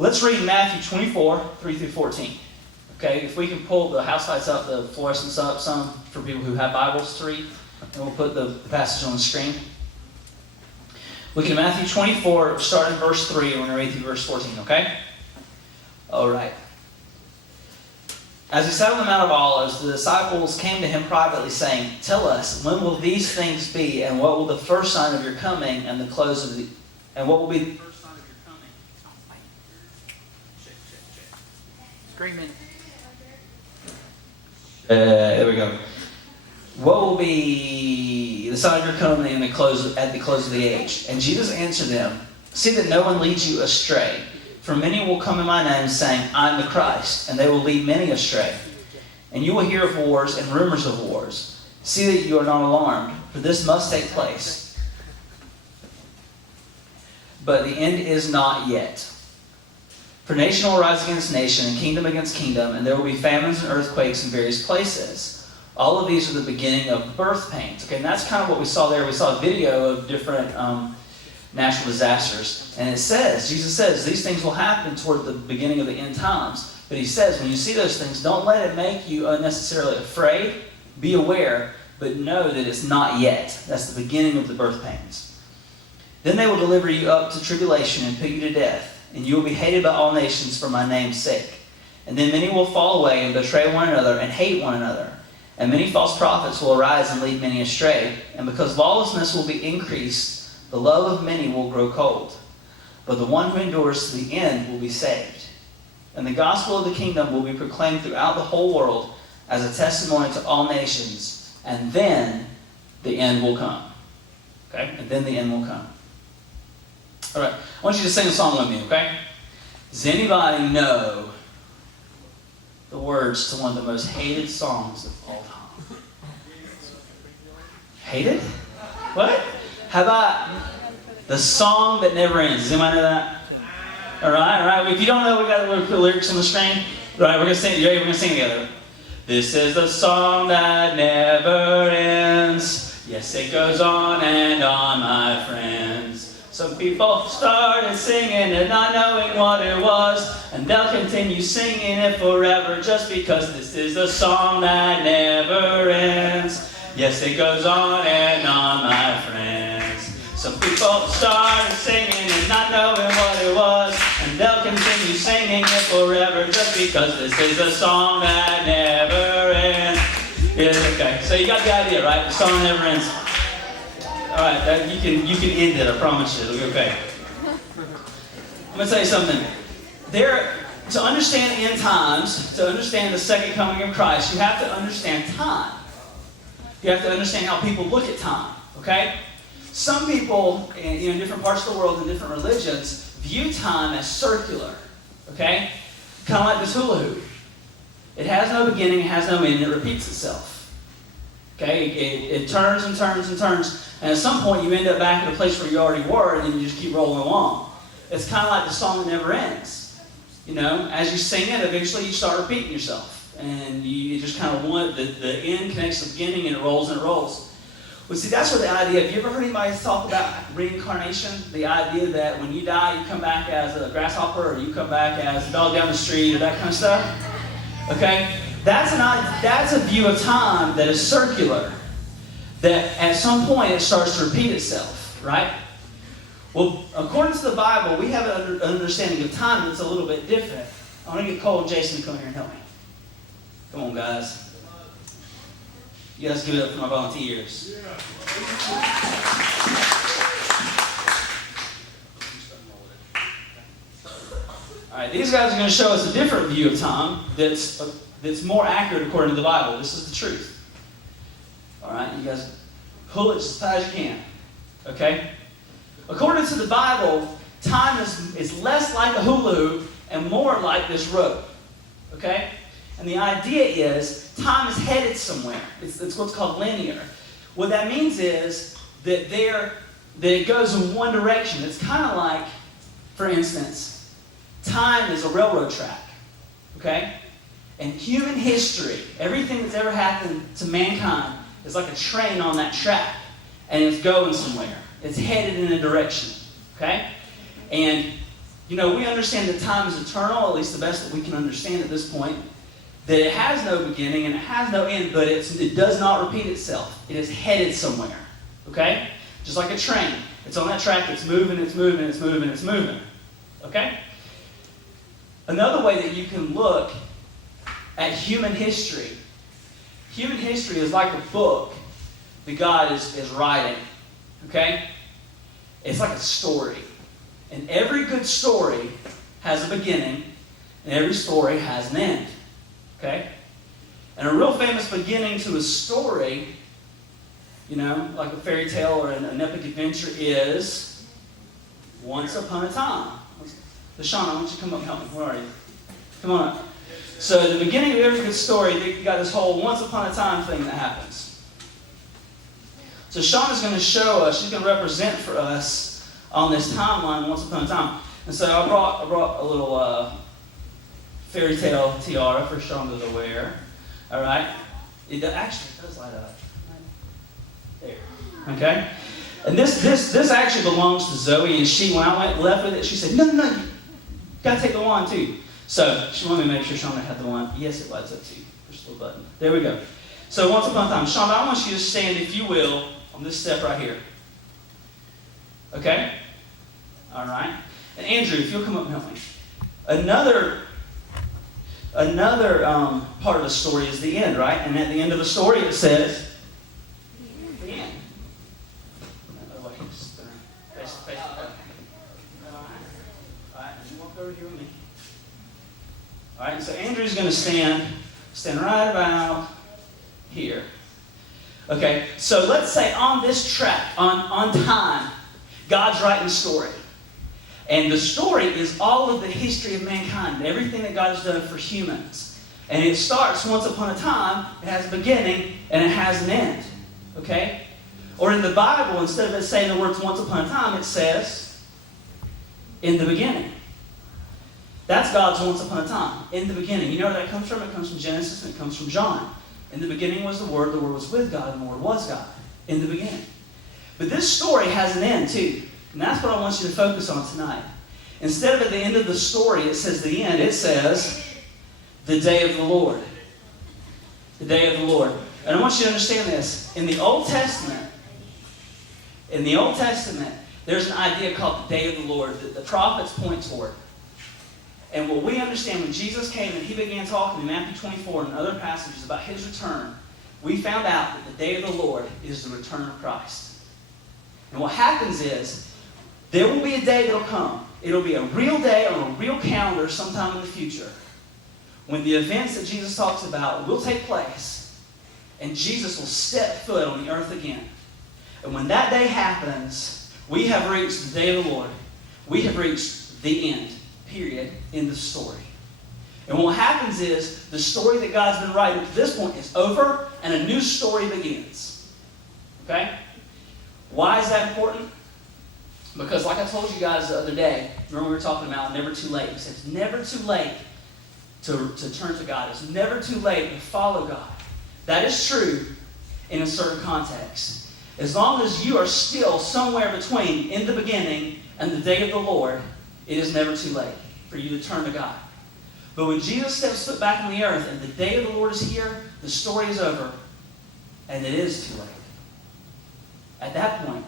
Let's read Matthew 24, 3 through 14. Okay, if we can pull the house lights up, the fluorescents up some for people who have Bibles to read, and we'll put the passage on the screen. Look at Matthew 24, start in verse 3, and we're going to read through verse 14, okay? All right. As he sat on the Mount of Olives, the disciples came to him privately, saying, "Tell us, when will these things be, and what will the first sign of your coming and the close of the... And what will be the first sign of your coming?" Screaming. There we go. "What will be the sign of your coming and at the close of the age?" And Jesus answered them, "See that no one leads you astray. For many will come in my name, saying, 'I am the Christ,' and they will lead many astray. And you will hear of wars and rumors of wars. See that you are not alarmed, for this must take place. But the end is not yet. For nation will rise against nation, and kingdom against kingdom, and there will be famines and earthquakes in various places. All of these are the beginning of birth pains." Okay, and that's kind of what we saw there. We saw a video of different natural disasters. And it says, Jesus says, these things will happen toward the beginning of the end times. But he says, when you see those things, don't let it make you unnecessarily afraid. Be aware, but know that it's not yet. That's the beginning of the birth pains. "Then they will deliver you up to tribulation and put you to death. And you will be hated by all nations for my name's sake. And then many will fall away and betray one another and hate one another. And many false prophets will arise and lead many astray. And because lawlessness will be increased, the love of many will grow cold. But the one who endures to the end will be saved. And the gospel of the kingdom will be proclaimed throughout the whole world as a testimony to all nations. And then the end will come." Okay? And then the end will come. All right. I want you to sing a song with me, okay? Does anybody know the words to one of the most hated songs of all time? Hated? What? How about "The Song That Never Ends"? Does anybody know that? All right. If you don't know, we got the lyrics on the screen. All right, we're gonna sing. You ready? We're gonna sing together. "This is the song that never ends. Yes, it goes on and on, my friends. Some people started singing and not knowing what it was, and they'll continue singing it forever just because this is the song that never ends. Yes, it goes on and on, my friends. Some people started singing and not knowing what it was, and they'll continue singing it forever just because this is a song that never ends." Yeah, okay. So you got the idea, right? The song never ends. All right, you can end it. I promise you, it'll be okay. I'm gonna tell you something. To understand end times, to understand the second coming of Christ, you have to understand time. You have to understand how people look at time. Okay. Some people in different parts of the world, in different religions, view time as circular. Okay? Kind of like this hula hoop. It has no beginning, it has no end, it repeats itself. Okay? It turns and turns and turns, and at some point you end up back at a place where you already were, and then you just keep rolling along. It's kind of like the song that never ends. You know, as you sing it, eventually you start repeating yourself. And you just kind of want, the end connects to the beginning, and it rolls and it rolls. Well, see, that's where the idea, have you ever heard anybody talk about reincarnation? The idea that when you die, you come back as a grasshopper, or you come back as a dog down the street, or that kind of stuff? Okay? That's a view of time that is circular. That at some point it starts to repeat itself, right? Well, according to the Bible, we have an understanding of time that's a little bit different. I want to get Cole and Jason to come here and help me. Come on, guys. You guys give it up for my volunteers. All right, these guys are going to show us a different view of time that's more accurate according to the Bible. This is the truth. All right, you guys pull it as tight as you can. Okay? According to the Bible, time is less like a hula hoop and more like this rope. Okay? And the idea is time is headed somewhere. It's what's called linear. What that means is that it goes in one direction. It's kind of like, for instance, time is a railroad track. Okay? And human history, everything that's ever happened to mankind is like a train on that track. And it's going somewhere. It's headed in a direction. Okay? And we understand that time is eternal, at least the best that we can understand at this point. That it has no beginning and it has no end, but it does not repeat itself. It is headed somewhere. Okay? Just like a train. It's on that track, it's moving, it's moving, it's moving, it's moving. Okay? Another way that you can look at human history. Human history is like a book that God is writing. Okay? It's like a story. And every good story has a beginning, and every story has an end. Okay? And a real famous beginning to a story, like a fairy tale or an epic adventure, is Once Upon a Time. Deshaun, I want you to come up and help me. Where are you? Come on up. So the beginning of every good story, you got this whole Once Upon a Time thing that happens. So Sean is going to show us, she's going to represent for us on this timeline, Once Upon a Time. And so I brought a little fairy tale tiara for Sean to wear. All right? It does light up. There. Okay? And this actually belongs to Zoe, and when I left with it, she said, no, you got to take the wand too. So she wanted me to make sure Sean had the wand. Yes, it lights up too. Push the little button. There we go. So Once Upon a Time. Sean, I want you to stand, if you will, on this step right here. Okay? All right. And Andrew, if you'll come up and help me. Another part of the story is the end, right? And at the end of the story it says, the end. Face. All right, and you walk over here with me. All right, so Andrew's going to stand right about here. Okay, so let's say on this track, on time, God's writing a story. And the story is all of the history of mankind and everything that God has done for humans. And it starts once upon a time, it has a beginning, and it has an end. Okay? Or in the Bible, instead of it saying the words once upon a time, it says, in the beginning. That's God's once upon a time, in the beginning. You know where that comes from? It comes from Genesis and it comes from John. In the beginning was the Word was with God, and the Word was God. In the beginning. But this story has an end too. And that's what I want you to focus on tonight. Instead of at the end of the story, it says the end, it says the day of the Lord. The day of the Lord. And I want you to understand this. In the Old Testament, there's an idea called the day of the Lord that the prophets point toward. And what we understand when Jesus came and he began talking in Matthew 24 and other passages about his return, we found out that the day of the Lord is the return of Christ. And what happens is, there will be a day that will come. It'll be a real day on a real calendar sometime in the future when the events that Jesus talks about will take place and Jesus will step foot on the earth again. And when that day happens, we have reached the day of the Lord. We have reached the end, period, in the story. And what happens is the story that God's been writing to this point is over and a new story begins. Okay? Why is that important? Because like I told you guys the other day, remember we were talking about never too late. He said it's never too late to turn to God. It's never too late to follow God. That is true in a certain context. As long as you are still somewhere between in the beginning and the day of the Lord, it is never too late for you to turn to God. But when Jesus steps foot back on the earth and the day of the Lord is here, the story is over, and it is too late. At that point,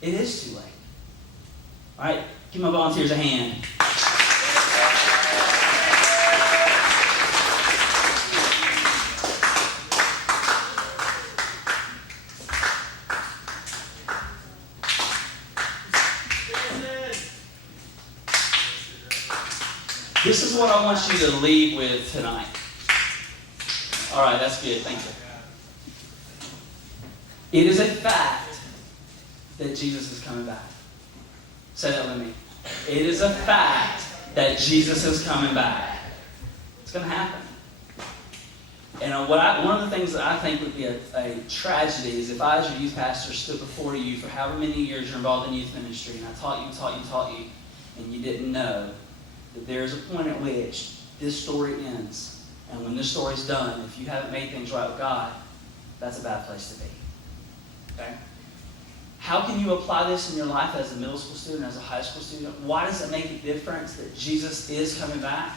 it is too late. All right, give my volunteers a hand. This is what I want you to leave with tonight. All right, that's good. Thank you. It is a fact that Jesus is coming back. Say that with me. It is a fact that Jesus is coming back. It's going to happen. And one of the things that I think would be a tragedy is if I, as your youth pastor, stood before you for however many years you're involved in youth ministry, and I taught you, and you didn't know that there's a point at which this story ends. And when this story's done, if you haven't made things right with God, that's a bad place to be. Okay? How can you apply this in your life as a middle school student, as a high school student? Why does it make a difference that Jesus is coming back?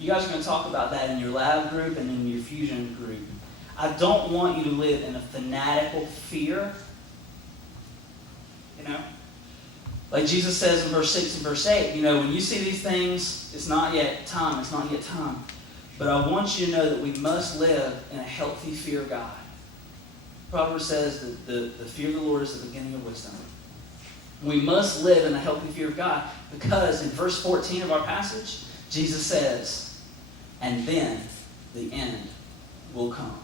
You guys are going to talk about that in your lab group and in your fusion group. I don't want you to live in a fanatical fear. You know? Like Jesus says in verse 6 and verse 8, you know, when you see these things, it's not yet time. It's not yet time. But I want you to know that we must live in a healthy fear of God. Proverbs says that the fear of the Lord is the beginning of wisdom. We must live in a healthy fear of God because in verse 14 of our passage, Jesus says, and then the end will come.